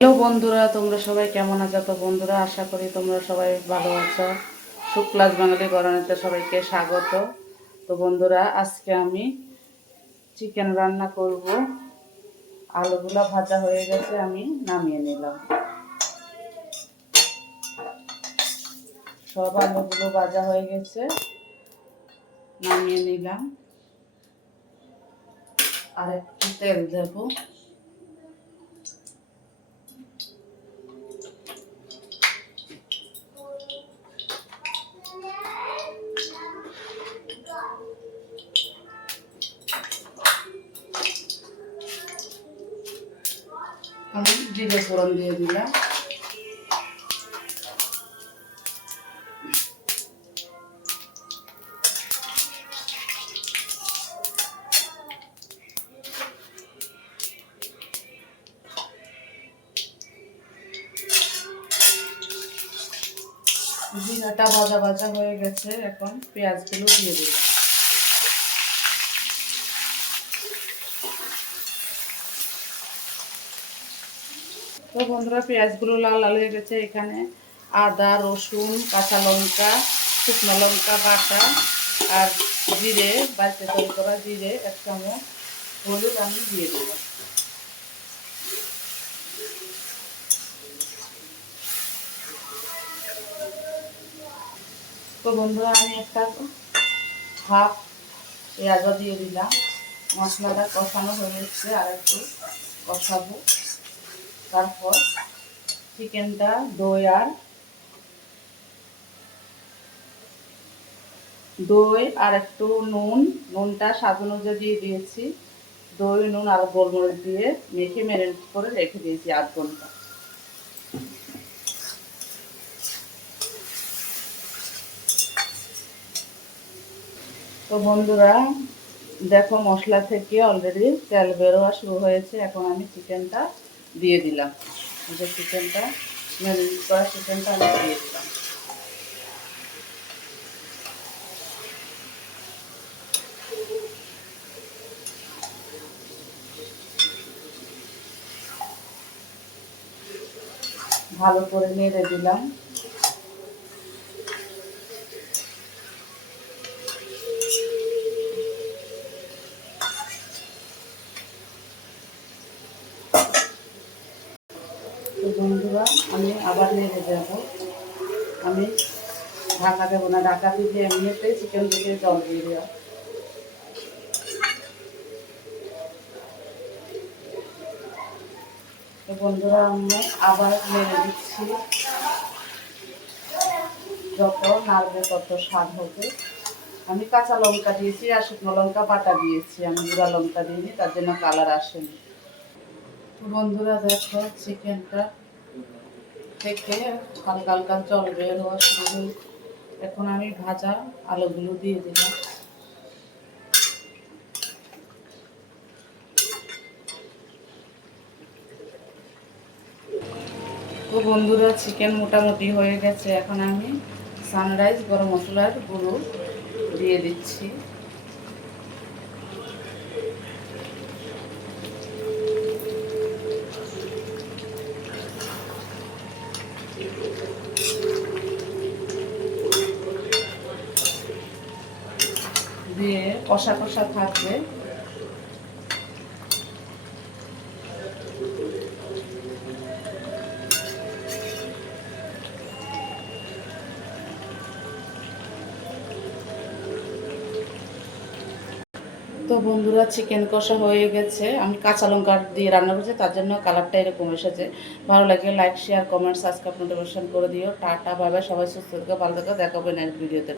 Hello বন্ধুরা, তোমরা সবাই কেমন আছো? তো বন্ধুরা, আশা করি তোমরা সবাই ভালো আছো। শুক্লাস বাঙালি গরনেতে সবাইকে স্বাগত। তো বন্ধুরা, আজকে আমি চিকেন রান্না করব। আলুগুলো ভাজা হয়ে গেছে, আমি নামিয়ে নিলাম। সব আলুগুলো ভাজা হয়ে গেছে, নামিয়ে নিলাম। আর একটু তেল দেবো। আমি জিরে ফোড়ন দিয়ে দিলাম। জিরাটা ভাজা ভাজা হয়ে গেছে, এখন পেঁয়াজগুলো দিয়ে দিলাম। তো বন্ধুরা, পেঁয়াজগুলো লাল লাল হয়ে গেছে। এখানে আদা, রসুন, কাঁচা লঙ্কা, শুকনো লঙ্কা বাটা আর জিরে, বাড়িতে তৈরি করা জিরে 1 চামচ, হলুদ আমি দিয়ে দেবো। তো বন্ধুরা, আমি একটা হাফ পেঁয়াজও দিয়ে দিলাম। মশলাটা কষানো হয়ে যাচ্ছে, আর একটু কষাবো। তারপর চিকেনটা, দই আর একটু নুনটা স্বাদ অনুযায়ী দিয়ে দিয়েছি। দই, নুন আর গোলমরিচ দিয়ে মেখে ম্যারিনেট করে রেখে দিয়েছি 8 ঘন্টা। তো বন্ধুরা, দেখো মশলা থেকে অলরেডি তেল বেরোয়া শুরু হয়েছে। এখন আমি চিকেনটা দিয়ে দিলাম। যে চিকেনটা ম্যারিনেট করা চিকেনটা আমি দিয়ে দিলাম। ভালো করে নেড়ে দিলাম। তো বন্ধুরা, আমি আবার নেড়ে দেবো। আমি ঢাকা দেবো না, ঢাকা দিয়ে এমনিতেই চিকেন দিয়ে জল দিয়ে দেওয়া। তো বন্ধুরা, আমি আবার নেড়ে দিচ্ছি। যত নাড়বে তত স্বাদ হবে। আমি কাঁচা লঙ্কা দিয়েছি আর শুকনো লঙ্কা বাটা দিয়েছি, আমি গুঁড়া লঙ্কা দিইনি, তার জন্য কালার আসেনি। তো বন্ধুরা, দেখো চিকেনটা থেকে হালকা হালকা জল বের হওয়া শুরু হয়েছে। এখন আমি ভাজা আলুগুলো দিয়ে দিলাম। তো বন্ধুরা, চিকেন মোটামুটি হয়ে গেছে। এখন আমি সানরাইজ গরম মশলার গুঁড়ো দিয়ে দিচ্ছি। দিয়ে কষা কষা থাকবে। তো বন্ধুরা, চিকেন কষা হয়ে গেছে। আমি কাঁচা লঙ্কা দিয়ে রান্না করছি, তার জন্য কালারটা এরকম এসেছে। ভালো লাগে like, share, comment, subscribe, notification করে দিও। Tata, bye bye. সবাই সুস্থ থেকো, ভালো থেকো। দেখা হবে নেক্সট ভিডিওতে।